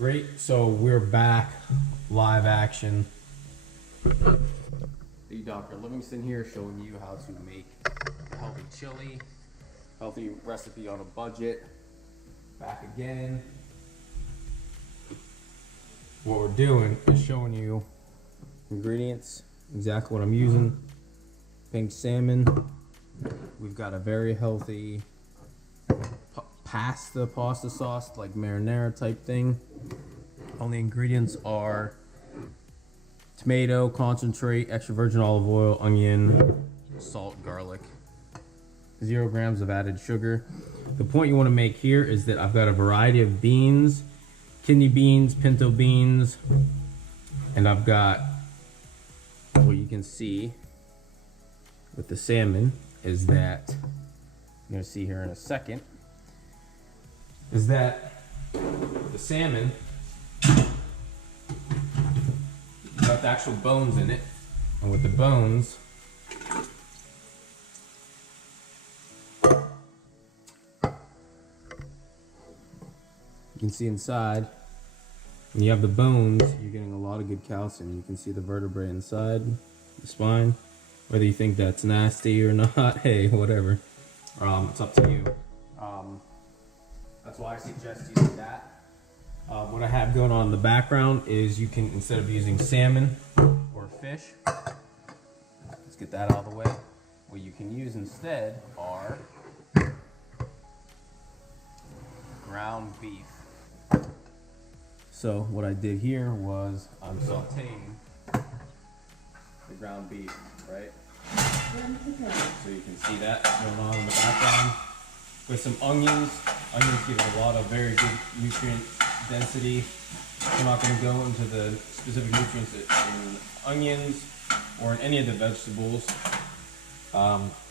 Great, so we're back, live action. The Dr. Livingston here showing you how to make a healthy chili, healthy recipe on a budget. Back again. What we're doing is showing you ingredients, exactly what I'm using. Pink salmon. We've got a very healthy pasta sauce, like marinara type thing. Only ingredients are tomato, concentrate, extra virgin olive oil, onion, salt, garlic. 0 grams of added sugar. The point you want to make here is that I've got a variety of beans, kidney beans, pinto beans, and I've got, what you can see with the salmon is that, you're going to see here in a second, is that the salmon got the actual bones in it, and with the bones, you can see inside, when you have the bones, you're getting a lot of good calcium. You can see the vertebrae inside, the spine. Whether you think that's nasty or not, hey, whatever. It's up to you. That's why I suggest using that. What I have going on in the background is you can, instead of using salmon or fish, let's get that out of the way. What you can use instead are ground beef. So what I did here was I'm sauteing the ground beef, right? So you can see that going on in the background. With some onions. Onions give it a lot of very good nutrient density. We're not going to go into the specific nutrients in onions or in any of the vegetables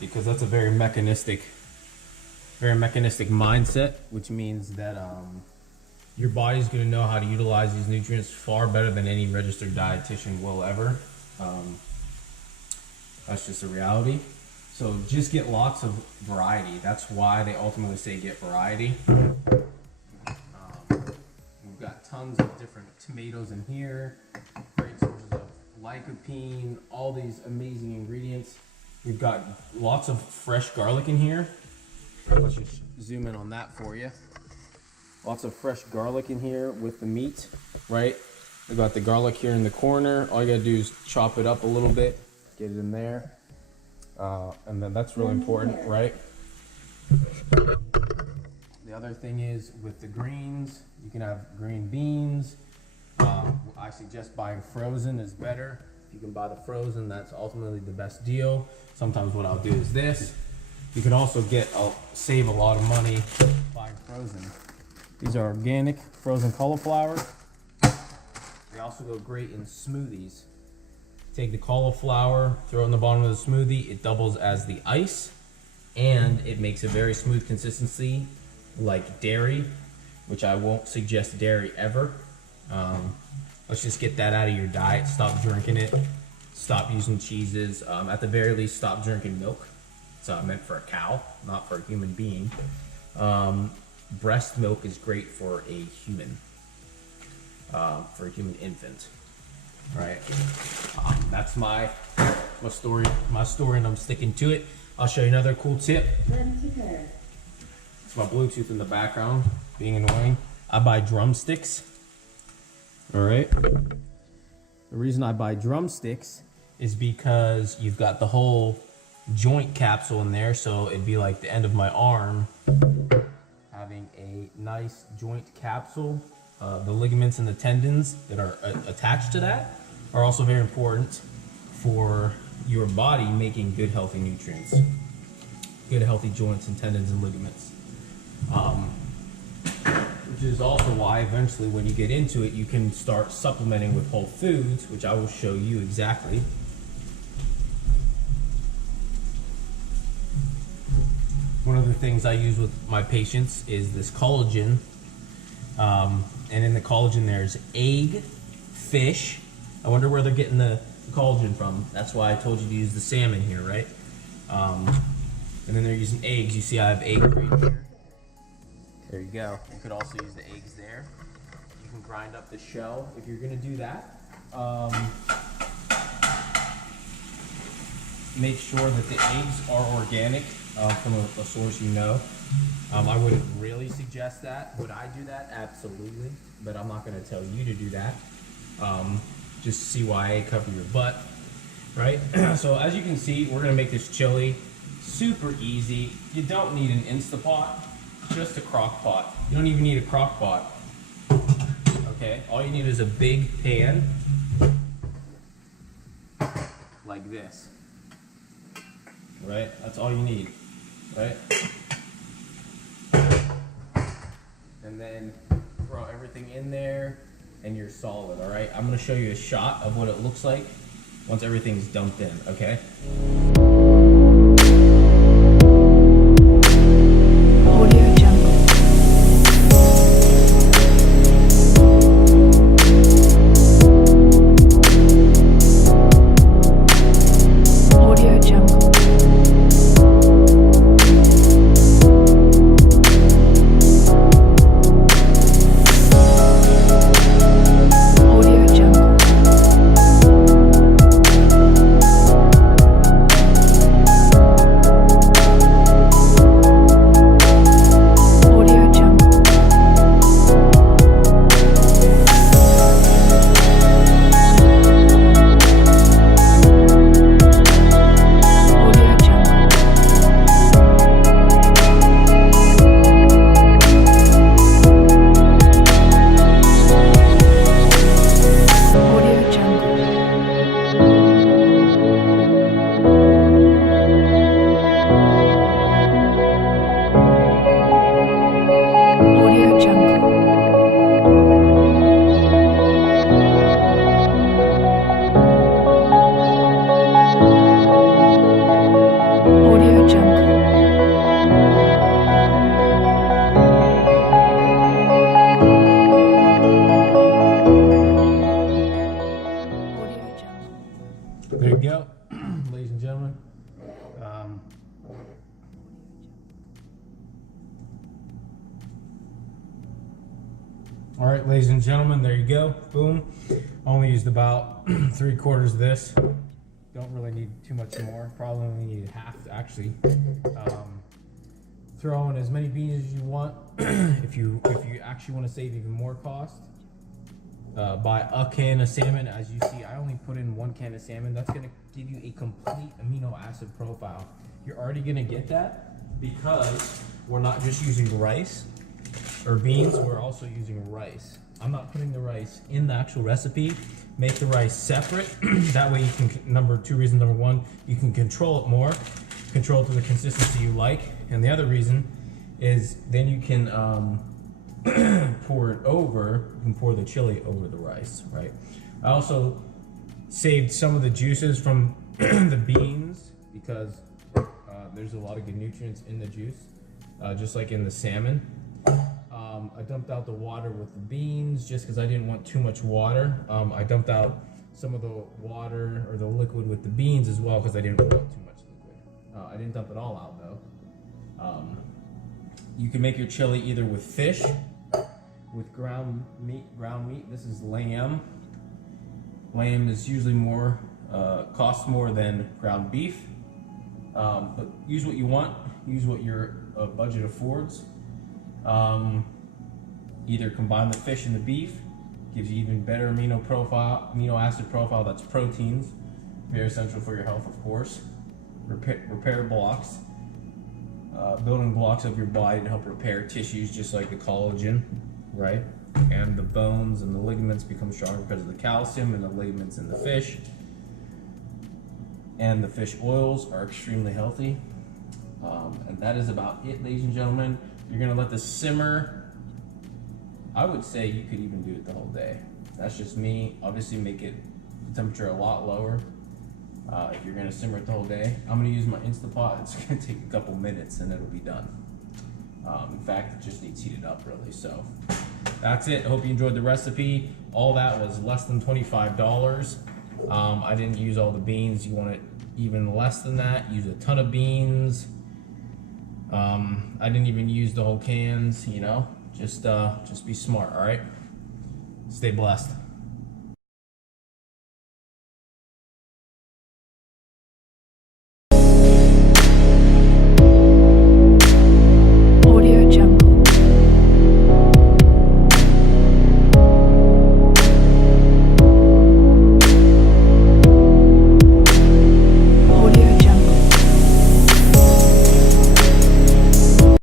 because that's a very mechanistic mindset, which means that your body's going to know how to utilize these nutrients far better than any registered dietitian will ever. That's just a reality. So just get lots of variety. That's why they ultimately say get variety. We've got tons of different tomatoes in here, great sources of lycopene, all these amazing ingredients. We've got lots of fresh garlic in here. Let's just zoom in on that for you. Lots of fresh garlic in here with the meat, right? We got the garlic here in the corner. All you gotta do is chop it up a little bit, get it in there. And then that's really important, right? The other thing is with the greens, you can have green beans. I suggest buying frozen is better. If you can buy the frozen, that's ultimately the best deal. Sometimes what I'll do is this. You can also save a lot of money buying frozen. These are organic frozen cauliflower. They also go great in smoothies. Take the cauliflower, throw it in the bottom of the smoothie. It doubles as the ice, and it makes a very smooth consistency, like dairy, which I won't suggest dairy ever. Let's just get that out of your diet. Stop drinking it. Stop using cheeses. At the very least, stop drinking milk. It's meant for a cow, not for a human being. Breast milk is great for a human infant. Right, that's my story, and I'm sticking to it. I'll show you another cool tip. It's my Bluetooth in the background being annoying. I buy drumsticks. All right. The reason I buy drumsticks is because you've got the whole joint capsule in there, so it'd be like the end of my arm having a nice joint capsule. The ligaments and the tendons that are attached to that are also very important for your body making good healthy nutrients, good healthy joints and tendons and ligaments, which is also why eventually when you get into it you can start supplementing with whole foods, which I will show you exactly. One of the things I use with my patients is this collagen. And in the collagen there's egg, fish. I wonder where they're getting the collagen from. That's why I told you to use the salmon here, right? And then they're using eggs. You see I have egg right here. There you go. You could also use the eggs there. You You can grind up the shell if you're gonna do that. Make sure that the eggs are organic from a source you know. I wouldn't really suggest that. Would I do that? Absolutely. But I'm not gonna tell you to do that. Just CYA, cover your butt, right? So as you can see, we're gonna make this chili super easy. You don't need an Instapot, just a crock pot. You don't even need a crock pot. Okay, all you need is a big pan like this. Right? That's all you need, right? And then throw everything in there and you're solid, all right? I'm gonna show you a shot of what it looks like once everything's dumped in, okay? There you go, ladies and gentlemen. All right, ladies and gentlemen, there you go. Boom. Only used about 3/4 of this. Don't really need too much more. Probably only need half, actually. Throw in as many beans as you want. If you actually want to save even more cost, buy a can of salmon. As you see, I only put in 1 can of salmon. That's going to give you a complete amino acid profile. You're already going to get that because we're not just using rice or beans, we're also using rice. I'm not putting the rice in the actual recipe. Make the rice separate. That way you can, number 1, you can control it more, control it to the consistency you like. And the other reason is then you can pour it over, you can pour the chili over the rice, right? I also saved some of the juices from the beans because there's a lot of good nutrients in the juice, just like in the salmon. I dumped out the water with the beans just because I didn't want too much water. I dumped out some of the water or the liquid with the beans as well because I didn't want too much liquid. I didn't dump it all out though. You can make your chili either with fish, with ground meat. This is lamb. Lamb is usually more, costs more than ground beef. But use what you want. Use what your budget affords. Either combine the fish and the beef, gives you even better amino acid profile. That's proteins, very essential for your health, of course. Repair blocks, building blocks of your body to help repair tissues, just like the collagen, right? And the bones and the ligaments become stronger because of the calcium and the ligaments in the fish. And the fish oils are extremely healthy. And that is about it, ladies and gentlemen. You're gonna let this simmer. I would say you could even do it the whole day. That's just me. Obviously make it the temperature a lot lower. If you're gonna simmer it the whole day. I'm gonna use my Instapot. It's gonna take a couple minutes and it'll be done. In fact, it just needs heated up really. So that's it. I hope you enjoyed the recipe. All that was less than $25. I didn't use all the beans. You want it even less than that. Use a ton of beans. I didn't even use the whole cans, you know. Just be smart, all right? Stay blessed.